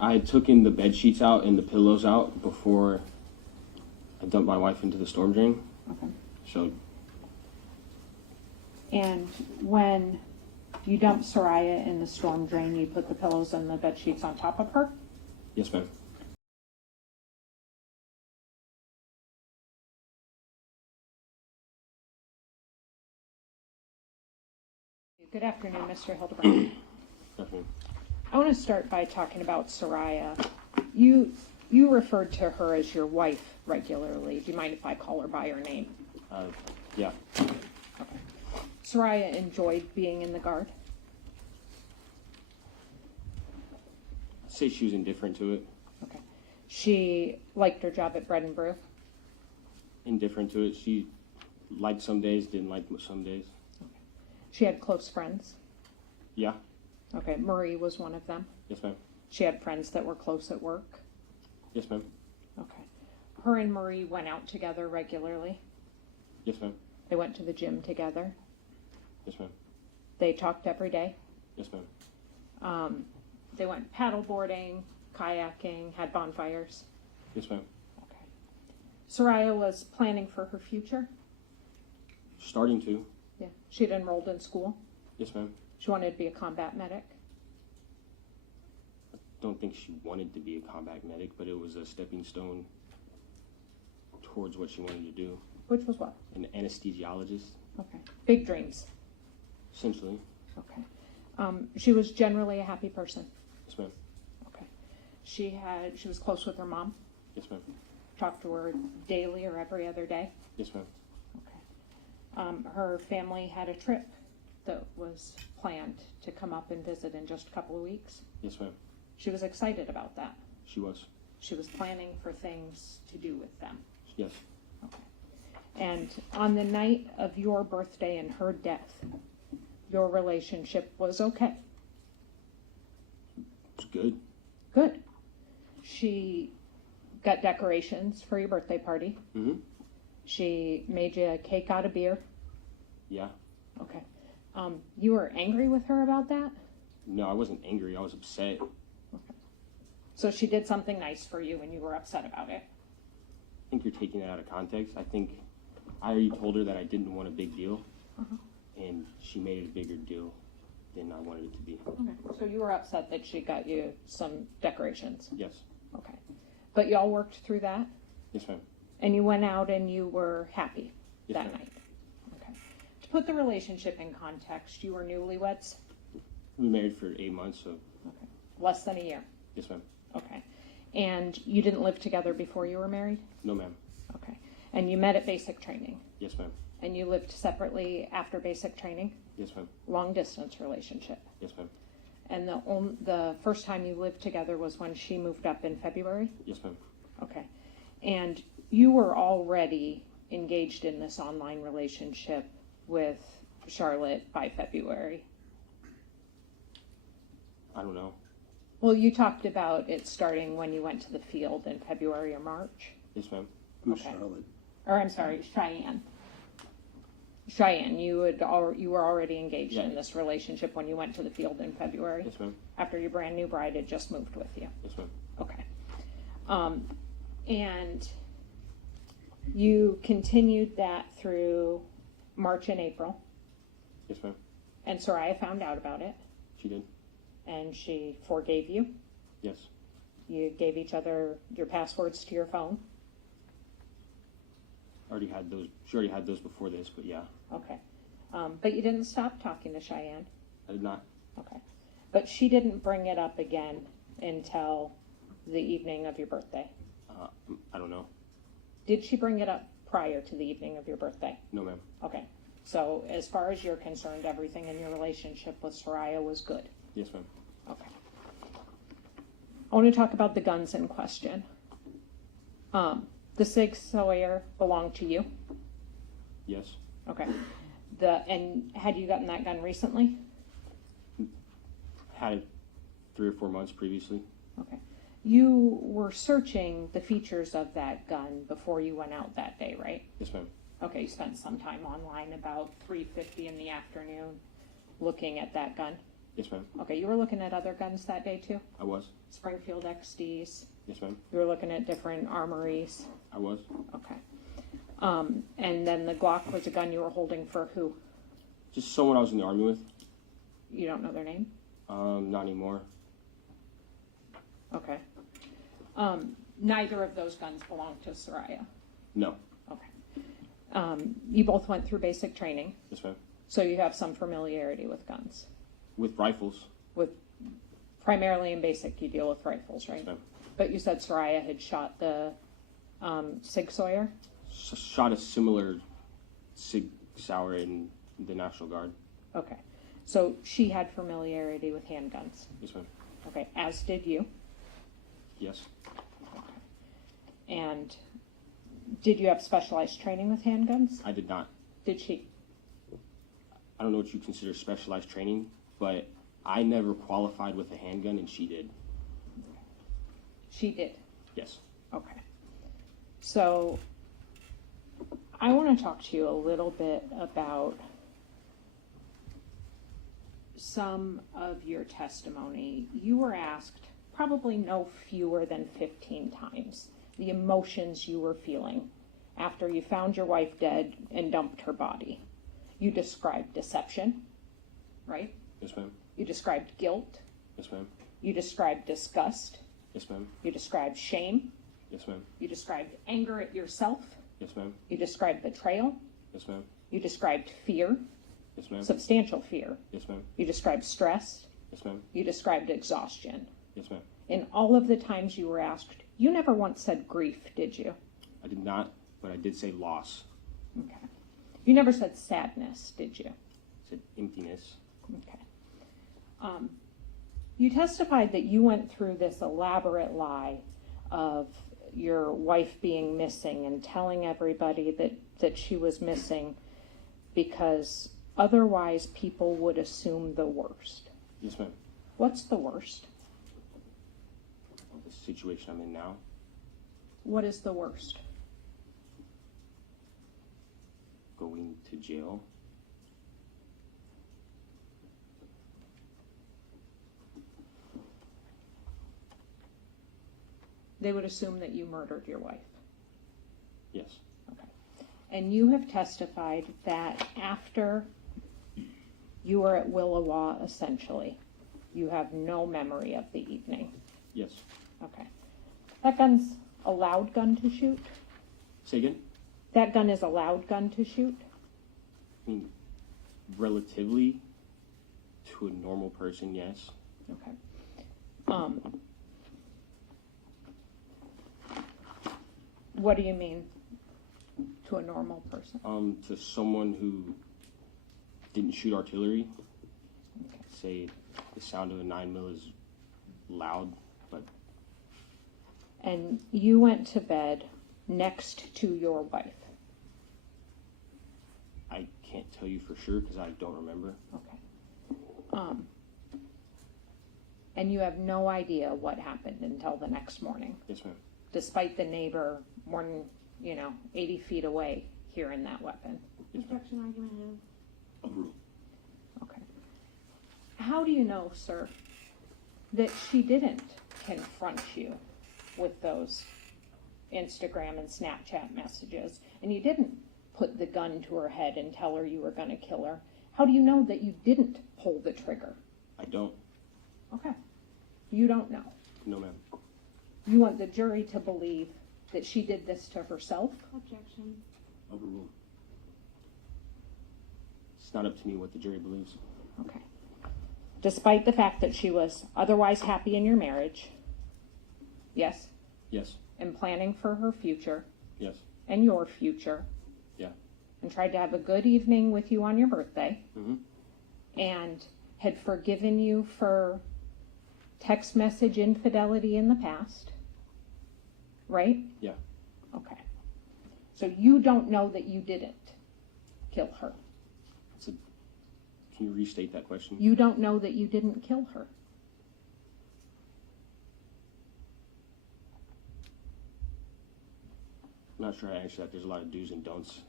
I had taken the bed sheets out and the pillows out before I dumped my wife into the storm drain. Okay. So, And when you dumped Sarai in the storm drain, you put the pillows and the bed sheets on top of her? yes, ma'am. Good afternoon, Mr. Hildabrand. Definitely. I want to start by talking about Sarai. You referred to her as your wife regularly. Do you mind if I call her by her name? Yeah. Okay. Sarai enjoyed being in the Guard? I'd say she was indifferent to it. Okay. She liked her job at Bread and Brew? Indifferent to it. She liked some days, didn't like some days. Okay. She had close friends? Yeah. Okay. Marie was one of them? Yes, ma'am. She had friends that were close at work? Yes, ma'am. Okay. Her and Marie went out together regularly? Yes, ma'am. They went to the gym together? Yes, ma'am. They talked every day? Yes, ma'am. They went paddle boarding, kayaking, had bonfires? Yes, ma'am. Okay. Sarai was planning for her future? Starting to. Yeah. She'd enrolled in school? Yes, ma'am. She wanted to be a combat medic? Don't think she wanted to be a combat medic, but it was a stepping stone towards what she wanted to do. Which was what? An anesthesiologist, Okay. Big dreams. essentially. Okay. She was generally a happy person? Yes, ma'am. Okay. She was close with her mom? Yes, ma'am. Talked to her daily or every other day? Yes, ma'am. Okay. Her family had a trip that was planned to come up and visit in just a couple of weeks? Yes, ma'am. She was excited about that? She was. She was planning for things to do with them? Yes. Okay. And on the night of your birthday and her death, your relationship was okay? It's good. Good. She got decorations for your birthday party? Mm-hmm. She made you a cake out of beer? Yeah. Okay. You were angry with her about that? No, I wasn't angry. I was upset. Okay. So she did something nice for you and you were upset about it? I think you're taking that out of context. I think I already told her that I didn't want a big deal, and she made it a bigger deal than I wanted it to be. Okay. So you were upset that she got you some decorations? Yes. Okay. But y'all worked through that? Yes, ma'am. And you went out and you were happy Yes, that ma'am. night? Okay. To put the relationship in context, you were newlyweds? We were married for 8 months, so Okay. Less than a year? yes, ma'am. Okay. And you didn't live together before you were married? No, ma'am. Okay. And you met at basic training? Yes, ma'am. And you lived separately after basic training? Yes, ma'am. Long distance relationship? Yes, ma'am. And the first time you lived together was when she moved up in February? Yes, ma'am. Okay. And you were already engaged in this online relationship with Charlotte by February? I don't know. Well, you talked about it starting when you went to the field in February or March. Yes, ma'am. Who's Okay. Charlotte? Or I'm sorry, Cheyenne. Cheyenne, you were already engaged Yeah. in this relationship when you went to the field in February? Yes, ma'am. After your brand new bride had just moved with you? Yes, ma'am. Okay. And you continued that through March and April, Yes, ma'am. and Sarai found out about it, She did. and she forgave you. Yes. You gave each other your passwords to your phone. Already had those. She already had those before this, but yeah, Okay. But you didn't stop talking to Cheyenne. I did not. Okay. But she didn't bring it up again until the evening of your birthday. I don't know. Did she bring it up prior to the evening of your birthday? No, ma'am. Okay. So as far as you're concerned, everything in your relationship with Sarai was good? Yes, ma'am. Okay. I want to talk about the guns in question. The Sig Sauer belonged to you? Yes. Okay. And had you gotten that gun recently? Had it 3 or 4 months previously. Okay. You were searching the features of that gun before you went out that day, right? Yes, ma'am. Okay, you spent some time online, about 3:50 in the afternoon, looking at that gun? Yes, ma'am. Okay, you were looking at other guns that day too? I was. Springfield XDs? Yes, ma'am. You were looking at different armories? I was. Okay. And then the Glock was a gun you were holding for who? Just someone I was in the Army with. You don't know their name? Not anymore. Okay. Neither of those guns belong to Sarai? No. Okay. You both went through basic training, Yes, ma'am. so you have some familiarity with guns. With rifles. Primarily in basic, you deal with rifles, right? Yes, ma'am. But you said Sarai had shot the Sig Sauer? Shot a similar Sig Sauer in the National Guard. Okay. So she had familiarity with handguns. Yes, ma'am. Okay, as did you. Yes. Okay. And did you have specialized training with handguns? I did not. Did she? I don't know what you consider specialized training, but I never qualified with a handgun, and she did. She did. Yes. Okay. So I want to talk to you a little bit about some of your testimony. You were asked probably no fewer than 15 times the emotions you were feeling after you found your wife dead and dumped her body. You described deception, right? Yes, ma'am. You described guilt. Yes, ma'am. You described disgust. Yes, ma'am. You described shame. Yes, ma'am. You described anger at yourself. Yes, ma'am. You described betrayal. Yes, ma'am. You described fear, Yes, ma'am. substantial fear. Yes, ma'am. You described stress. Yes, ma'am. You described exhaustion. Yes, ma'am. In all of the times you were asked, you never once said grief, did you? I did not, but I did say loss. Okay. You never said sadness, did you? I said emptiness. Okay. You testified that you went through this elaborate lie of your wife being missing and telling everybody that she was missing because otherwise people would assume the worst. Yes, ma'am. What's the worst? The situation I'm in now. What is the worst? Going to jail. They would assume that you murdered your wife. Yes. Okay. And you have testified that after you were at Willowa, essentially, you have no memory of the evening. Yes. Okay. That gun's a loud gun to shoot? Say again? That gun is a loud gun to shoot? I mean, relatively to a normal person, yes. Okay. What do you mean to a normal person? To someone who didn't shoot artillery, Okay. say the sound of a 9mm is loud, but And you went to bed next to your wife? I can't tell you for sure because I don't remember. Okay. And you have no idea what happened until the next morning, Yes, ma'am. despite the neighbor more than, 80 feet away hearing that weapon. Objection argument of. Overruled. Okay. How do you know, sir, that she didn't confront you with those Instagram and Snapchat messages, and you didn't put the gun to her head and tell her you were going to kill her? How do you know that you didn't pull the trigger? I don't. Okay. You don't know. No, ma'am. You want the jury to believe that she did this to herself? Objection. Overruled. It's not up to me what the jury believes. Okay. Despite the fact that she was otherwise happy in your marriage, yes, Yes. and planning for her future Yes. and your future, Yeah. and tried to have a good evening with you on your birthday, Mm-hmm. and had forgiven you for text message infidelity in the past, right? Yeah. Okay. So you don't know that you didn't kill her. Can you restate that question? You don't know that you didn't kill her. I'm not sure I answered that. There's a lot of do's and don'ts.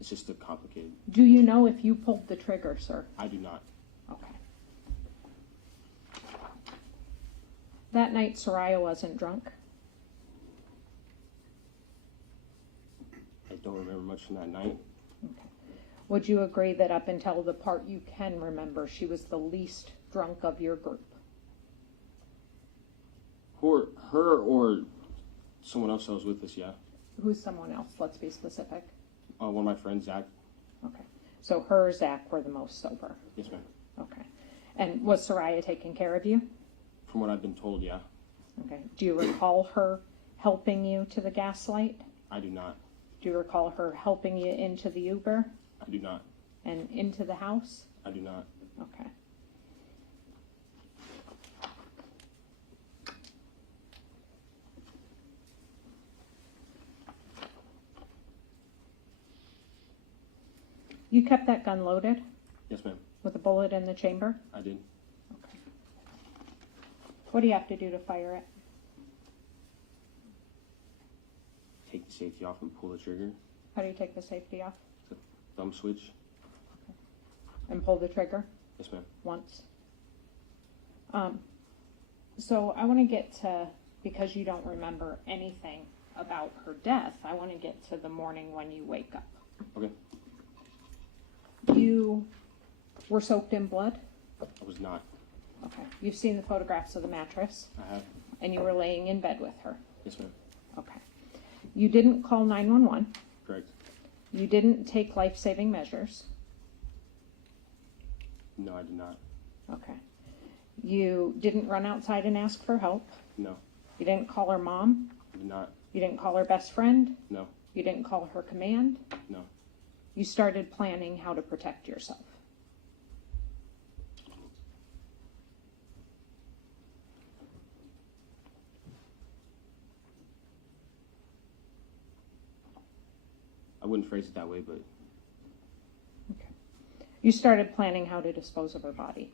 It's just a complicated. Do you know if you pulled the trigger, sir? I do not. Okay. That night, Sarai wasn't drunk. I don't remember much from that night. Okay. Would you agree that up until the part you can remember, she was the least drunk of your group? Her or someone else that was with us, yeah. Who's someone else? Let's be specific. One of my friends, Zach. Okay. So her, Zach, were the most sober. Yes, ma'am. Okay. And was Sarai taking care of you? From what I've been told, yeah. Okay. Do you recall her helping you to the gaslight? I do not. Do you recall her helping you into the Uber I do not. and into the house? I do not. Okay. You kept that gun loaded Yes, ma'am. with a bullet in the chamber? I did. Okay. What do you have to do to fire it? Take the safety off and pull the trigger. How do you take the safety off? Thumb switch. And pull the trigger Yes, ma'am. once? So I want to get to, because you don't remember anything about her death, I want to get to the morning when you wake up. Okay. You were soaked in blood? I was not. Okay. You've seen the photographs of the mattress, I have. and you were laying in bed with her. Yes, ma'am. Okay. You didn't call 911. Correct. You didn't take life-saving measures. No, I did not. Okay. You didn't run outside and ask for help. No. You didn't call her mom. I did not. You didn't call her best friend. No. You didn't call her command. No. You started planning how to protect yourself. I wouldn't phrase it that way, but Okay. You started planning how to dispose of her body.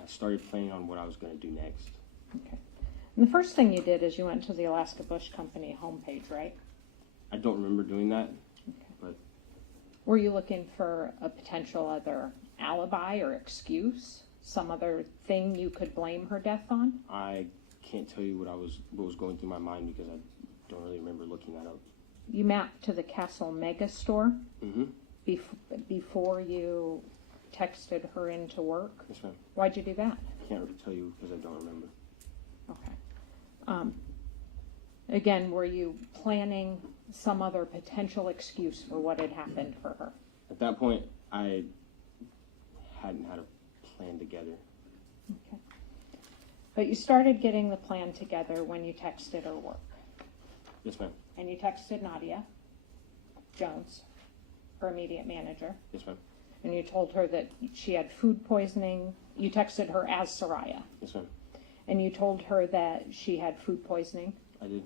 I started planning on what I was going to do next. Okay. And the first thing you did is you went to the Alaska Bush Company homepage, right? I don't remember doing that, Okay. but Were you looking for a potential other alibi or excuse? Some other thing you could blame her death on? I can't tell you what was going through my mind because I don't really remember looking that up. You mapped to the Castle Mega Store Mm-hmm. before you texted her into work. Yes, ma'am. Why'd you do that? Can't really tell you because I don't remember. Okay. Again, were you planning some other potential excuse for what had happened for her? At that point, I hadn't had a plan together. Okay. But you started getting the plan together when you texted her work. Yes, ma'am. And you texted Nadia Jones, her immediate manager, Yes, ma'am. and you told her that she had food poisoning. You texted her as Sarai, Yes, ma'am. and you told her that she had food poisoning I did.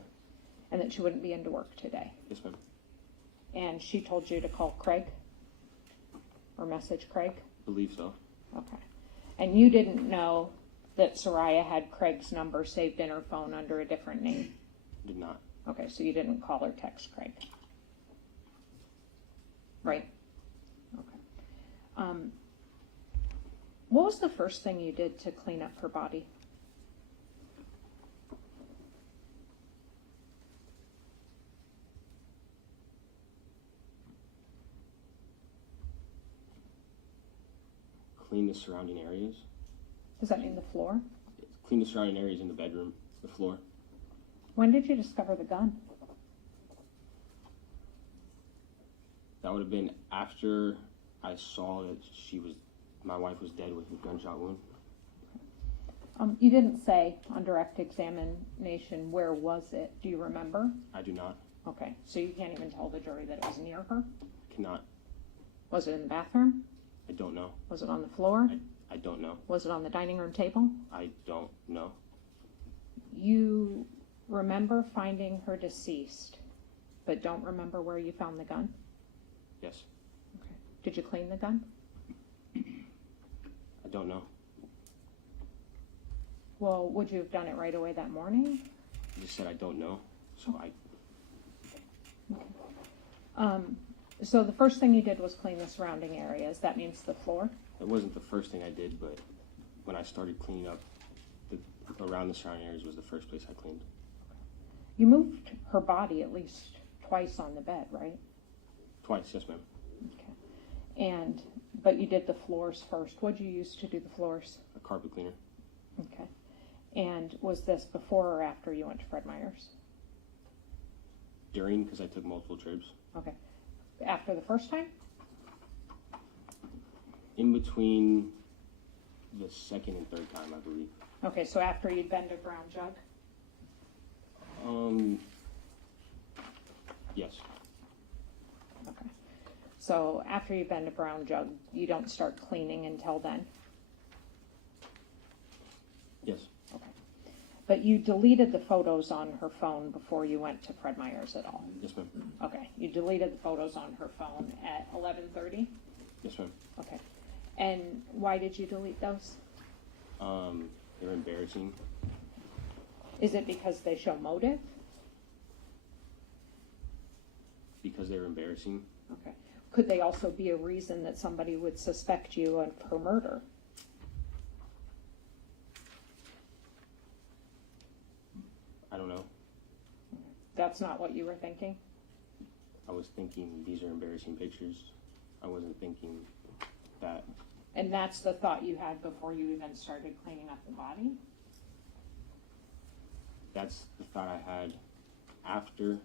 and that she wouldn't be into work today. Yes, ma'am. And she told you to call Craig or message Craig. Believe so. Okay. And you didn't know that Sarai had Craig's number saved in her phone under a different name. Did not. Okay, so you didn't call or text Craig. Right? Okay. What was the first thing you did to clean up her body? Clean the surrounding areas. Does that mean the floor? Clean the surrounding areas in the bedroom, the floor. When did you discover the gun? That would have been after I saw that my wife was dead with a gunshot wound. You didn't say on direct examination, where was it? Do you remember? I do not. Okay, so you can't even tell the jury that it was near her? Cannot. Was it in the bathroom? I don't know. Was it on the floor? I don't know. Was it on the dining room table? I don't know. You remember finding her deceased, but don't remember where you found the gun? Yes. Okay. Did you clean the gun? I don't know. Well, would you have done it right away that morning? I just said I don't know. So So the first thing you did was clean the surrounding areas. That means the floor? it wasn't the first thing I did, but when I started cleaning up Around the surrounding areas was the first place I cleaned. You moved her body at least twice on the bed, right? Twice, yes, ma'am. Okay. But you did the floors first. What'd you use to do the floors? A carpet cleaner. Okay. And was this before or after you went to Fred Meyer's? During, because I took multiple trips. Okay. After the first time? In between the second and third time, I believe. Okay, so after you'd been to Brown Jug? Yes. Okay. So after you've been to Brown Jug, you don't start cleaning until then? Yes. Okay. But you deleted the photos on her phone before you went to Fred Meyer's at all? Yes, ma'am. Okay. You deleted the photos on her phone at 11:30? Yes, ma'am. Okay. And why did you delete those? They're embarrassing. Is it because they show motive? Because they were embarrassing. Okay. Could they also be a reason that somebody would suspect you of her murder? I don't know. That's not what you were thinking? I was thinking these are embarrassing pictures. I wasn't thinking that. And that's the thought you had before you even started cleaning up the body? That's the thought I had after.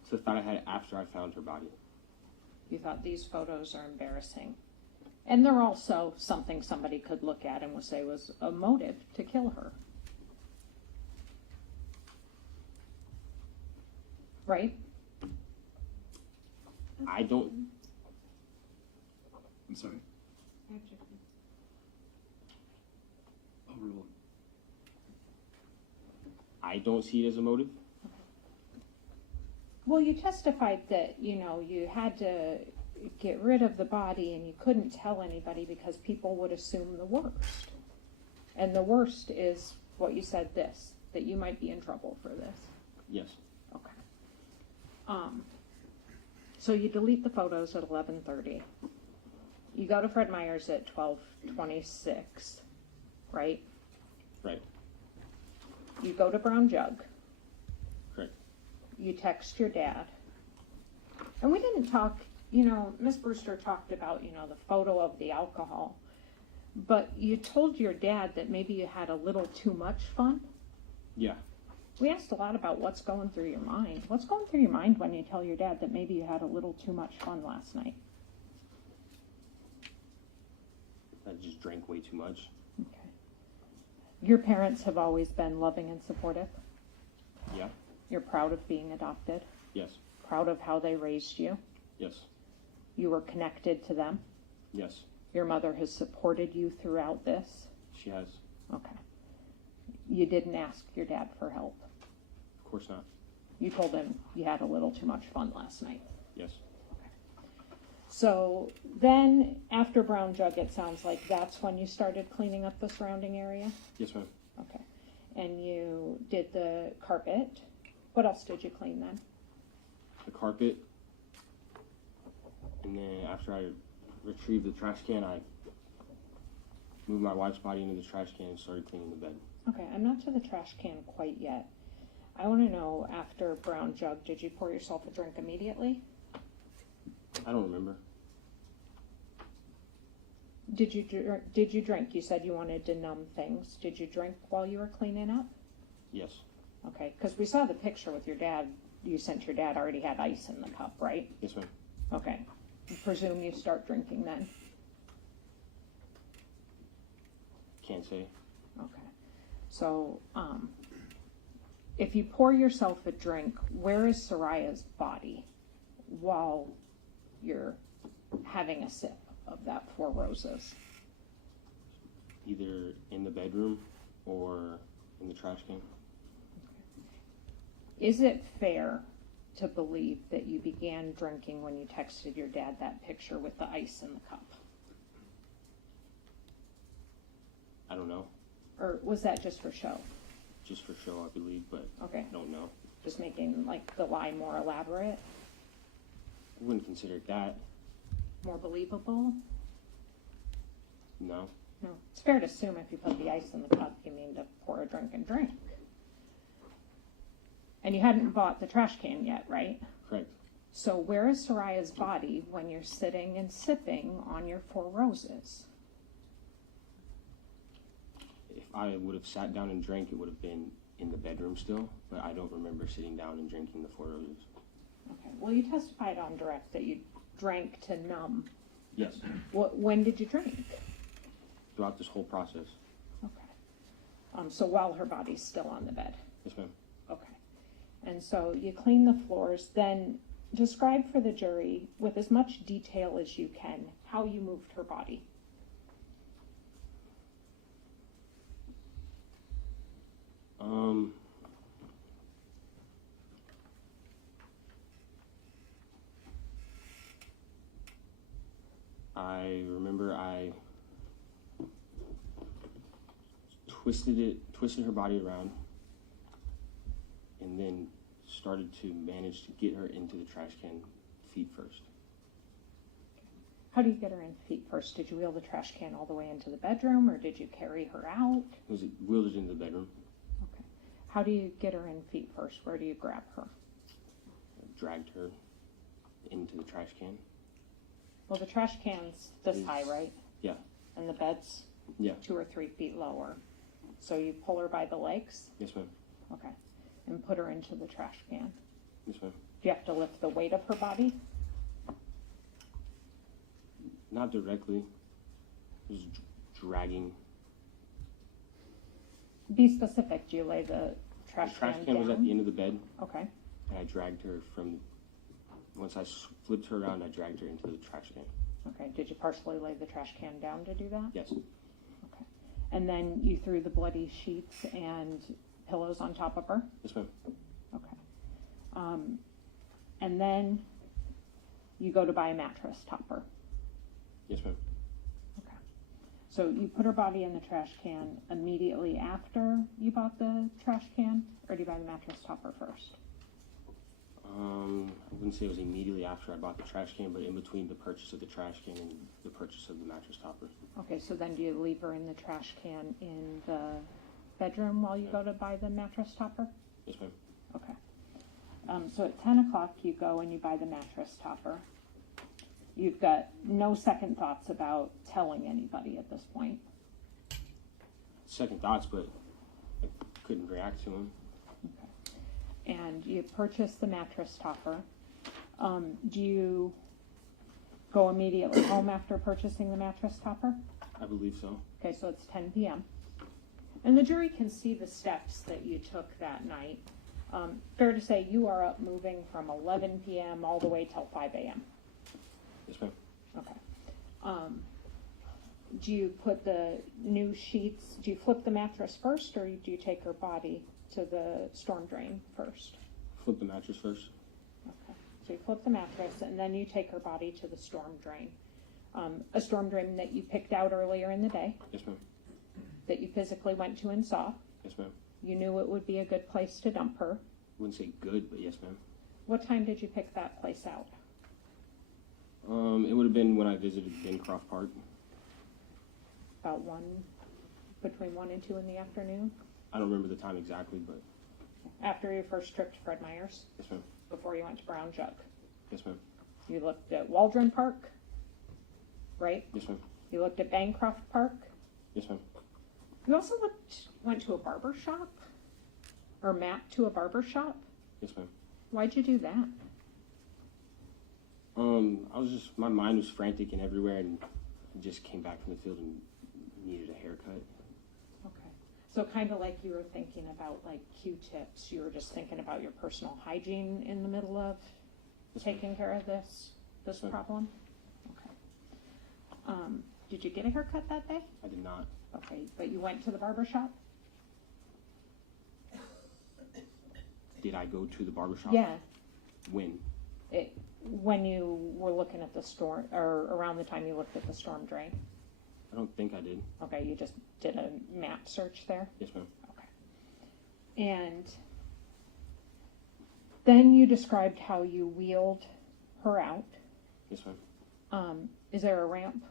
It's the thought I had after I found her body. You thought these photos are embarrassing. And they're also something somebody could look at and would say was a motive to kill her. Right? I don't. I'm sorry. Objective. Overruled. I don't see it as a motive. Well, you testified that, you had to get rid of the body and you couldn't tell anybody because people would assume the worst. And the worst is what you said that you might be in trouble for this. Yes. Okay. So you delete the photos at 11:30. You go to Fred Meyer's at 12:26, right? Right. You go to Brown Jug. Correct. You text your dad. And we didn't talk, Miss Brewster talked about, the photo of the alcohol. But you told your dad that maybe you had a little too much fun. Yeah. We asked a lot about what's going through your mind. What's going through your mind when you tell your dad that maybe you had a little too much fun last night? I just drank way too much. Okay. Your parents have always been loving and supportive? Yeah. You're proud of being adopted? Yes. Proud of how they raised you? Yes. You were connected to them? Yes. Your mother has supported you throughout this? She has. Okay. You didn't ask your dad for help? Of course not. You told him you had a little too much fun last night? Yes. So then, after Brown Jug, it sounds like that's when you started cleaning up the surrounding area? Yes, ma'am. Okay. And you did the carpet. What else did you clean then? The carpet. And then after I retrieved the trash can, I moved my wife's body into the trash can and started cleaning the bed. Okay, I'm not to the trash can quite yet. I want to know, after Brown Jug, did you pour yourself a drink immediately? I don't remember. Did you drink? You said you wanted to numb things. Did you drink while you were cleaning up? Yes. Okay, because we saw the picture with your dad. You sent your dad already had ice in the cup, right? Yes, ma'am. Okay. I presume you start drinking then? Can't say. Okay. So, if you pour yourself a drink, where is Sarai's body while you're having a sip of that Four Roses? Either in the bedroom or in the trash can. Is it fair to believe that you began drinking when you texted your dad that picture with the ice in the cup? I don't know. Or was that just for show? Just for show, I believe, but Okay, I don't know. just making like the lie more elaborate? I wouldn't consider it that. More believable? No. No. It's fair to assume if you put the ice in the cup, you mean to pour a drink and drink. And you hadn't bought the trash can yet, right? Correct. So where is Sarai's body when you're sitting and sipping on your 4 roses? If I would have sat down and drank, it would have been in the bedroom still, but I don't remember sitting down and drinking the 4 roses. Okay. Well, you testified on direct that you drank to numb. Yes. When did you drink? Throughout this whole process. Okay. So while her body's still on the bed. Yes, ma'am. Okay. And so you clean the floors, then describe for the jury, with as much detail as you can, how you moved her body. I remember I twisted her body around, and then started to manage to get her into the trash can feet first. How do you get her in feet first? Did you wheel the trash can all the way into the bedroom, or did you carry her out? Wheeled it into the bedroom. Okay. How do you get her in feet first? Where do you grab her? I dragged her into the trash can. Well, the trash can's this high, right? Yeah. And the bed's 2 or 3 feet lower. So you pull her by the legs? Yes, ma'am. Okay. And put her into the trash can. Yes, ma'am. Do you have to lift the weight of her body? Not directly. Just dragging. Be specific. Do you lay the trash The trash can can down? was at the end of the bed, Okay. and I dragged her from. Once I flipped her around, I dragged her into the trash can. Okay. Did you partially lay the trash can down to do that? Yes. Okay. And then you threw the bloody sheets and pillows on top of her? Yes, ma'am. Okay. And then you go to buy a mattress topper. Yes, ma'am. Okay. So you put her body in the trash can immediately after you bought the trash can, or do you buy the mattress topper first? I wouldn't say it was immediately after I bought the trash can, but in between the purchase of the trash can and the purchase of the mattress topper. Okay, so then do you leave her in the trash can in the bedroom while you go to buy the mattress topper? Yes, ma'am. Okay. So at 10 o'clock you go and you buy the mattress topper. You've got no second thoughts about telling anybody at this point. Second thoughts, but I couldn't react to them. And you purchase the mattress topper. Do you go immediately home after purchasing the mattress topper? I believe so. Okay, so it's 10 p.m. And the jury can see the steps that you took that night. Fair to say you are up moving from 11 p.m. all the way till 5 a.m. Yes, ma'am. Okay. Do you put the new sheets, do you flip the mattress first, or do you take her body to the storm drain first? Flip the mattress first. Okay. So you flip the mattress, and then you take her body to the storm drain. A storm drain that you picked out earlier in the day, Yes, ma'am. that you physically went to and saw. Yes, ma'am. You knew it would be a good place to dump her. Wouldn't say good, but yes, ma'am. What time did you pick that place out? It would have been when I visited Bancroft Park. About between 1 and 2 in the afternoon? I don't remember the time exactly, but After your first trip to Fred Meyer's? yes, ma'am. Before you went to Brown Jug? Yes, ma'am. You looked at Waldron Park, right? Yes, ma'am. You looked at Bancroft Park. Yes, ma'am. You also went to a barber shop, or mapped to a barber shop. Yes, ma'am. Why'd you do that? My mind was frantic and everywhere, and I just came back from the field and needed a haircut. Okay. So kind of like you were thinking about like Q-tips. You were just thinking about your personal hygiene in the middle of taking care of this Yes, problem. Okay. Did you get a haircut that day? I did not. Okay, but you went to the barber shop? Did I go to the barbershop? Yeah. When? When you were looking at the storm, or around the time you looked at the storm drain? I don't think I did. Okay, you just did a map search there? Yes, ma'am. Okay. And then you described how you wheeled her out. Yes, ma'am. Is there a ramp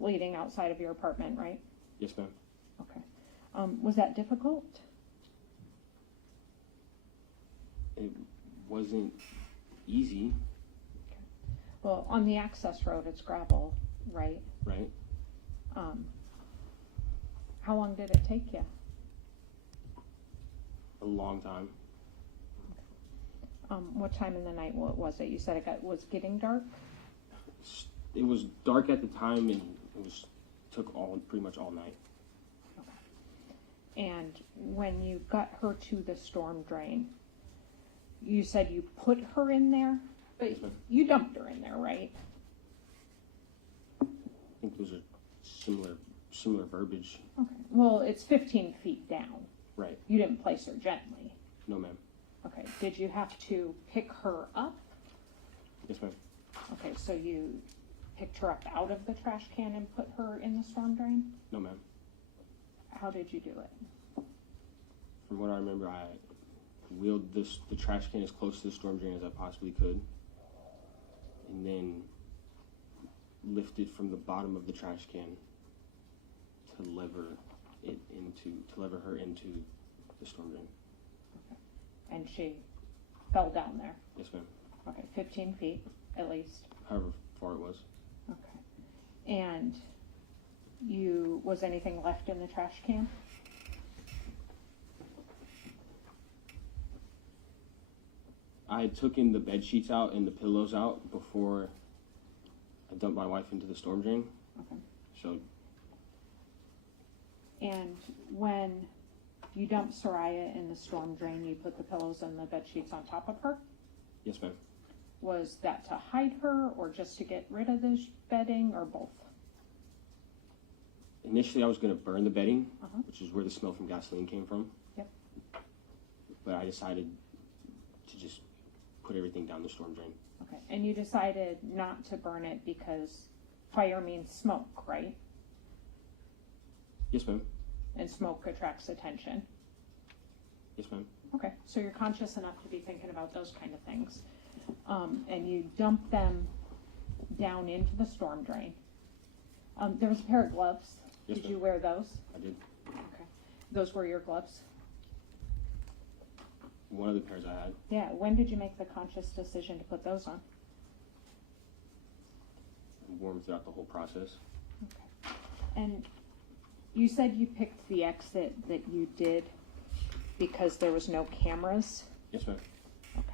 leading outside of your apartment, right? Yes, ma'am. Okay. Was that difficult? It wasn't easy, Well, on the access road, it's gravel, right? right? How long did it take you? A long time. What time in the night was it? You said it was getting dark? It was dark at the time, and took pretty much all night. And when you got her to the storm drain, you said you put her in there, but Yes, ma'am. you dumped her in there, right? I think those are similar verbiage. Okay. Well, it's 15 feet down. Right. You didn't place her gently. No, ma'am. Okay. Did you have to pick her up? Yes, ma'am. Okay, so you picked her up out of the trash can and put her in the storm drain? No, ma'am. How did you do it? From what I remember, I wheeled the trash can as close to the storm drain as I possibly could, and then lifted from the bottom of the trash can to lever her into the storm drain. And she fell down there. Yes, ma'am. Okay, 15 feet at least. However far it was. Okay. And was anything left in the trash can? I had taken the bed sheets out and the pillows out before I dumped my wife into the storm drain. Okay. So And when you dumped Sarai in the storm drain, you put the pillows and the bed sheets on top of her? yes, ma'am. Was that to hide her or just to get rid of the bedding or both? Initially, I was going to burn the bedding, Uh-huh. which is where the smell from gasoline came from. Yep. But I decided to just put everything down the storm drain. Okay. And you decided not to burn it because fire means smoke, right? Yes, ma'am. And smoke attracts attention. Yes, ma'am. Okay, so you're conscious enough to be thinking about those kind of things. And you dump them down into the storm drain. There was a pair of gloves. Yes, Did ma'am. you wear those? I did. Okay. Those were your gloves? One of the pairs I had. Yeah, when did you make the conscious decision to put those on? Warm throughout the whole process. Okay. And you said you picked the exit that you did because there was no cameras? Yes, ma'am. Okay.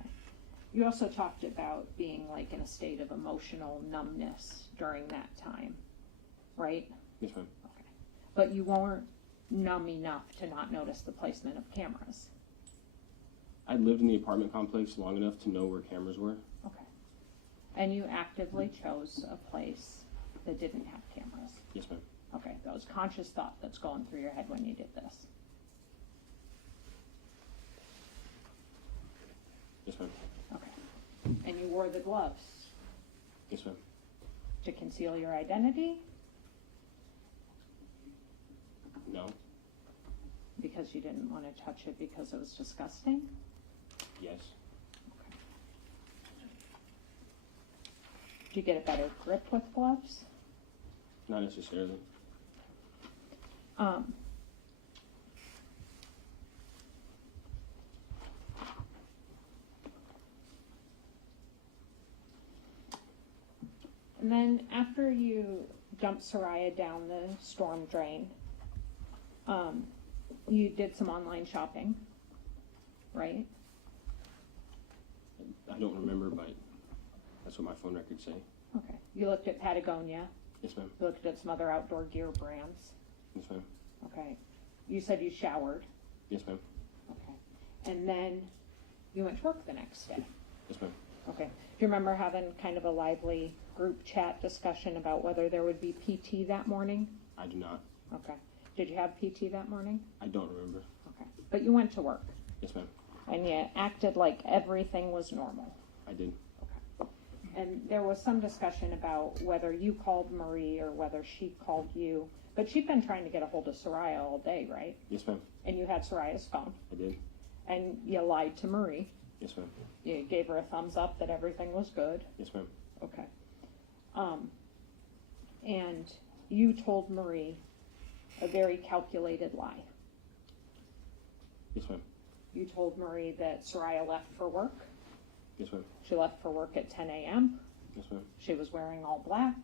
You also talked about being like in a state of emotional numbness during that time, right? Yes, ma'am. Okay. But you weren't numb enough to not notice the placement of cameras. I lived in the apartment complex long enough to know where cameras were. Okay. And you actively chose a place that didn't have cameras. Yes, ma'am. Okay, that was conscious thought that's going through your head when you did this. Yes, ma'am. Okay. And you wore the gloves Yes, ma'am. to conceal your identity No. because you didn't want to touch it because it was disgusting? Yes. Did you get a better grip with gloves? Not necessarily. And then after you dumped Sarai down the storm drain, you did some online shopping, right? I don't remember, but that's what my phone records say. Okay. You looked at Patagonia. Yes, ma'am. You looked at some other outdoor gear brands. Yes, ma'am. Okay. You said you showered. Yes, ma'am. Okay. And then you went to work the next day. Yes, ma'am. Okay. Do you remember having kind of a lively group chat discussion about whether there would be PT that morning? I do not. Okay. Did you have PT that morning? I don't remember. Okay. But you went to work Yes, ma'am. and you acted like everything was normal. I did. And there was some discussion about whether you called Marie or whether she called you. But she'd been trying to get a hold of Sarai all day, right? Yes, ma'am. And you had Sarai's phone. I did. And you lied to Marie. Yes, ma'am. You gave her a thumbs up that everything was good. Yes, ma'am. Okay. And you told Marie a very calculated lie. Yes, ma'am. You told Marie that Sarai left for work. Yes, ma'am. She left for work at 10 a.m. Yes, ma'am. She was wearing all black.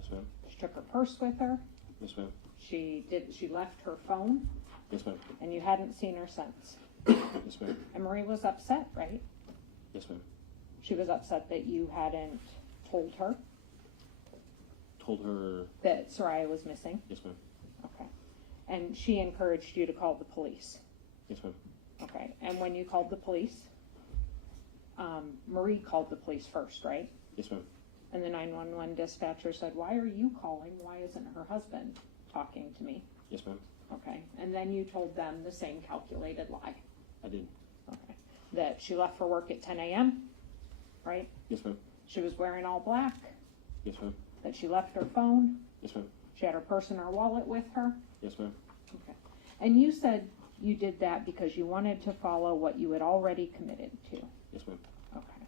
Yes, ma'am. She took her purse with her. Yes, ma'am. She left her phone, Yes, ma'am. and you hadn't seen her since. Yes, ma'am. And Marie was upset, right? Yes, ma'am. She was upset that you hadn't told her Told her. that Sarai was missing. Yes, ma'am. Okay. And she encouraged you to call the police. Yes, ma'am. Okay. And when you called the police, Marie called the police first, right? Yes, ma'am. And the 911 dispatcher said, "Why are you calling? Why isn't her husband talking to me?" Yes, ma'am. Okay. And then you told them the same calculated lie. I did. Okay. That she left for work at 10 a.m., right? Yes, ma'am. She was wearing all black. Yes, ma'am. That she left her phone. Yes, ma'am. She had her purse and her wallet with her. Yes, ma'am. Okay. And you said you did that because you wanted to follow what you had already committed to. Yes, ma'am. Okay.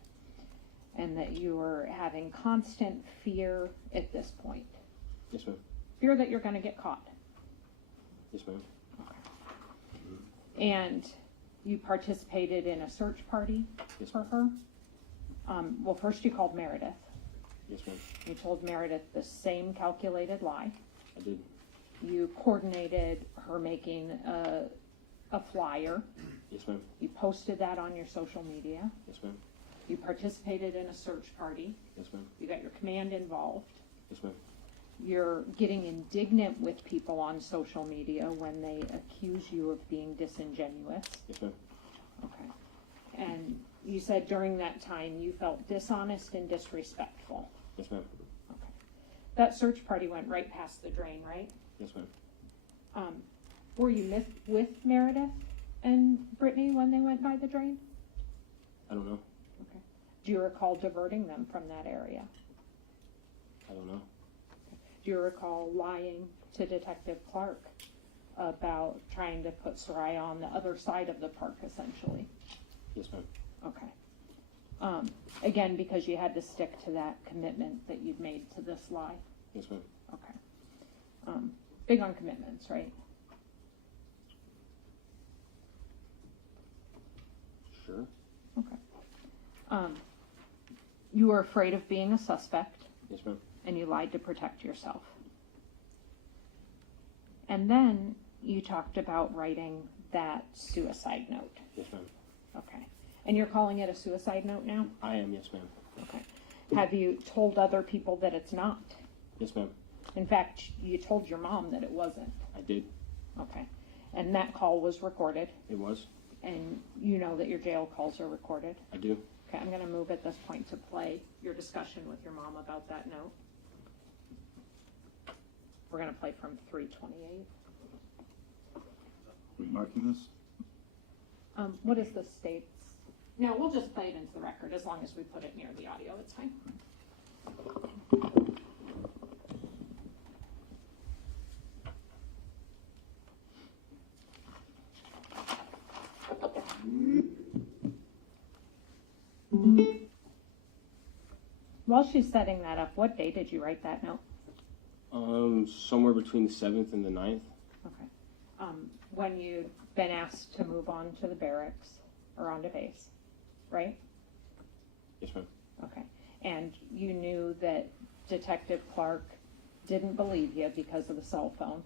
And that you were having constant fear at this point. Yes, ma'am. Fear that you're going to get caught. Yes, ma'am. And you participated in a search party Yes, for ma'am. her. Well, first you called Meredith. Yes, ma'am. You told Meredith the same calculated lie. I did. You coordinated her making a flyer. Yes, ma'am. You posted that on your social media. Yes, ma'am. You participated in a search party. Yes, ma'am. You got your command involved. Yes, ma'am. You're getting indignant with people on social media when they accuse you of being disingenuous. Yes, ma'am. Okay. And you said during that time you felt dishonest and disrespectful. Yes, ma'am. Okay. That search party went right past the drain, right? Yes, ma'am. Were you with Meredith and Brittany when they went by the drain? I don't know. Okay. Do you recall diverting them from that area? I don't know. Do you recall lying to Detective Clark about trying to put Sarai on the other side of the park, essentially? Yes, ma'am. Okay. Again, because you had to stick to that commitment that you'd made to this lie? Yes, ma'am. Okay. Big on commitments, right? Sure. Okay. You were afraid of being a suspect, Yes, ma'am. and you lied to protect yourself. And then you talked about writing that suicide note. Yes, ma'am. Okay. And you're calling it a suicide note now? I am. Yes, ma'am. Okay. Have you told other people that it's not? Yes, ma'am. In fact, you told your mom that it wasn't. I did. Okay. And that call was recorded, It was. and you know that your jail calls are recorded. I do. Okay, I'm going to move at this point to play your discussion with your mom about that note. We're going to play from 328. We marking this? What is the state's? No, we'll just play it into the record as long as we put it near the audio. It's fine. While she's setting that up, what day did you write that note? Somewhere between the 7th and the 9th. Okay. When you'd been asked to move on to the barracks or onto base, right? Yes, ma'am. Okay. And you knew that Detective Clark didn't believe you because of the cell phone.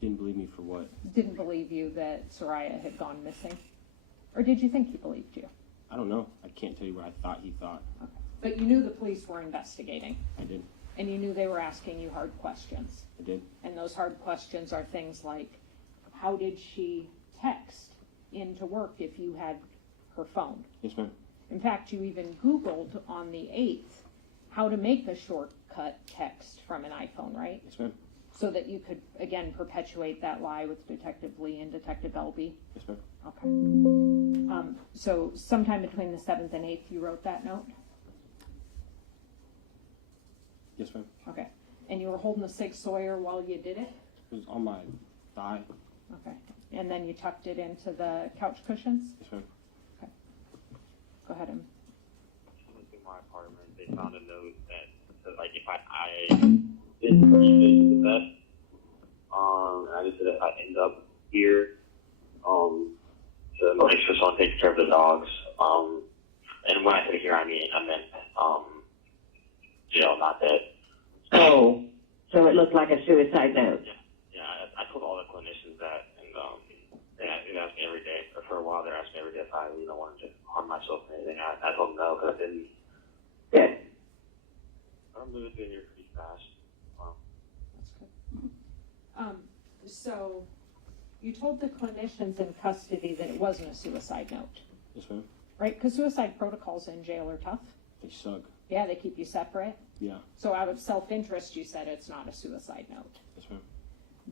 Didn't believe me for what? Didn't believe you that Sarai had gone missing. Or did you think he believed you? I don't know. I can't tell you what I thought he thought. Okay. But you knew the police were investigating. I did. And you knew they were asking you hard questions. I did. And those hard questions are things like, how did she text into work if you had her phone? Yes, ma'am. In fact, you even Googled on the 8th how to make a shortcut text from an iPhone, right? Yes, ma'am. So that you could, again, perpetuate that lie with Detective Lee and Detective Elby. Yes, ma'am. Okay. So sometime between the 7th and 8th, you wrote that note? Yes, ma'am. Okay. And you were holding the Sig Sauer while you did it? It was on my thigh. Okay. And then you tucked it into the couch cushions? Yes, ma'am. Go ahead and. Went to my apartment. They found a note that said, like, if I didn't read this to the best, and I just said if I end up here, to make sure someone takes care of the dogs. And when I say here, I meant, jail, not that. Oh, so it looked like a suicide note. Yeah, I told all the clinicians that, and they asked me every day, or for a while, they're asking me every day if I, wanted to harm myself or anything. I told them no, because I didn't. Good. I'm moving through here pretty fast. That's good. So you told the clinicians in custody that it wasn't a suicide note, Yes, ma'am. right? Because suicide protocols in jail are tough. They suck. Yeah, they keep you separate. Yeah. So out of self-interest, you said it's not a suicide note. Yes, ma'am.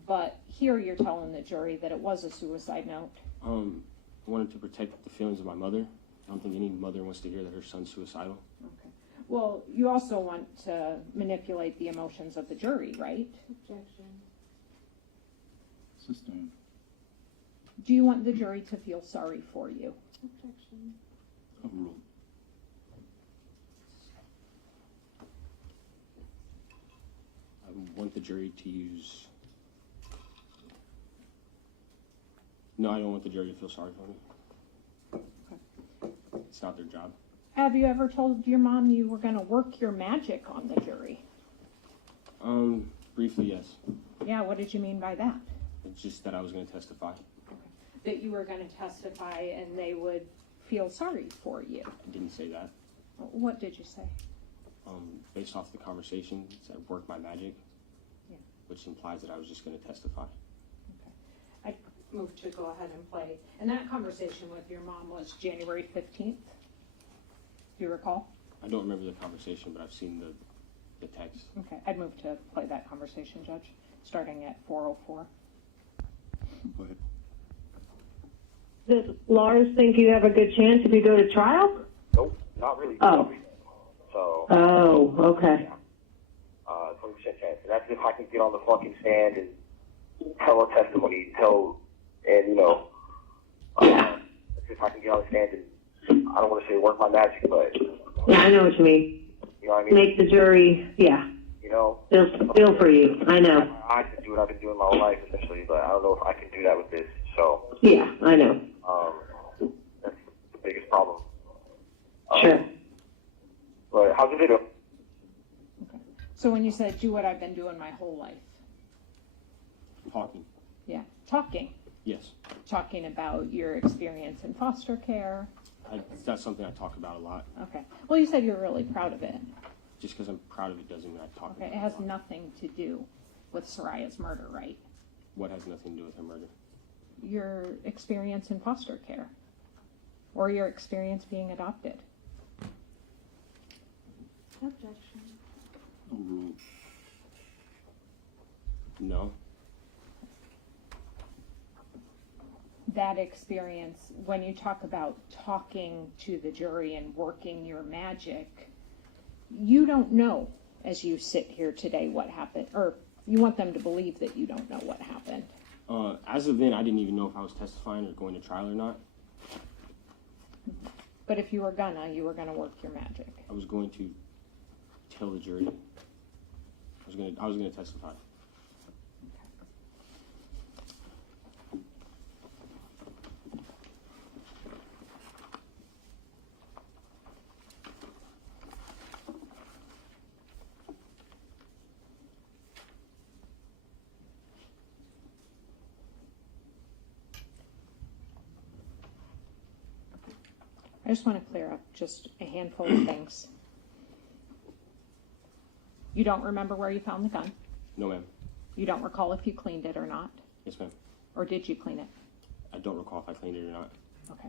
But here you're telling the jury that it was a suicide note. I wanted to protect the feelings of my mother. I don't think any mother wants to hear that her son's suicidal. Okay. Well, you also want to manipulate the emotions of the jury, right? Objection. Sustained. Do you want the jury to feel sorry for you? Objection. Overruled. I want the jury to use... No, I don't want the jury to feel sorry for me. It's not their job. Have you ever told your mom you were going to work your magic on the jury? Briefly, yes. Yeah, what did you mean by that? It's just that I was going to testify. That you were going to testify and they would feel sorry for you. I didn't say that. What did you say? Based off the conversation, it's I worked my magic, Yeah. which implies that I was just going to testify. I moved to go ahead and play. And that conversation with your mom was January 15th. Do you recall? I don't remember the conversation, but I've seen the text. Okay, I'd move to play that conversation, Judge, starting at 4:04. Go ahead. Does Lars think you have a good chance if you go to trial? Nope, not really. Oh. So, Oh, okay. 20% chance. And that's if I can get on the fucking stand and tell a testimony, that's if I can get on the stand and, I don't want to say work my magic, but, Yeah, I know what you mean. you know what I mean? Make the jury, yeah, feel for you. I know. I can do what I've been doing my whole life, essentially, but I don't know if I can do that with this. So, Yeah, I know. that's the biggest problem. Sure. But how's the video? So when you said, do what I've been doing my whole life, Talking. yeah, talking Yes. about your experience in foster care. That's something I talk about a lot. Okay, well, you said you're really proud of it. Just because I'm proud of it doesn't mean I talk Okay, about it it. has a lot. nothing to do with Sarai's murder, right? What has nothing to do with her murder? Your experience in foster care, or your experience being adopted. Objection. Overruled. No. That experience, when you talk about talking to the jury and working your magic, you don't know as you sit here today what happened, or you want them to believe that you don't know what happened. As of then, I didn't even know if I was testifying or going to trial or not. But if you were gonna work your magic. I was going to tell the jury. I was gonna testify. I just want to clear up just a handful of things. You don't remember where you found the gun. No, ma'am. You don't recall if you cleaned it or not. Yes, ma'am. Or did you clean it? I don't recall if I cleaned it or not. Okay.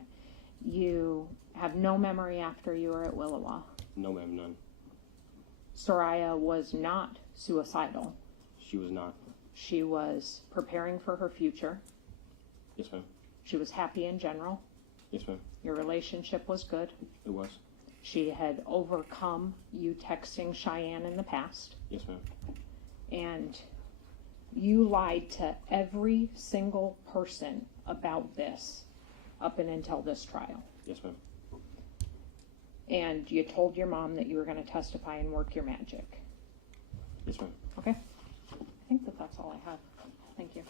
You have no memory after you were at Willowa. No, ma'am, none. Sarai was not suicidal. She was not. She was preparing for her future. Yes, ma'am. She was happy in general. Yes, ma'am. Your relationship was good. It was. She had overcome you texting Cheyenne in the past. Yes, ma'am. And you lied to every single person about this up and until this trial. Yes, ma'am. And you told your mom that you were going to testify and work your magic. Yes, ma'am. Okay? I think that that's all I have. Thank you.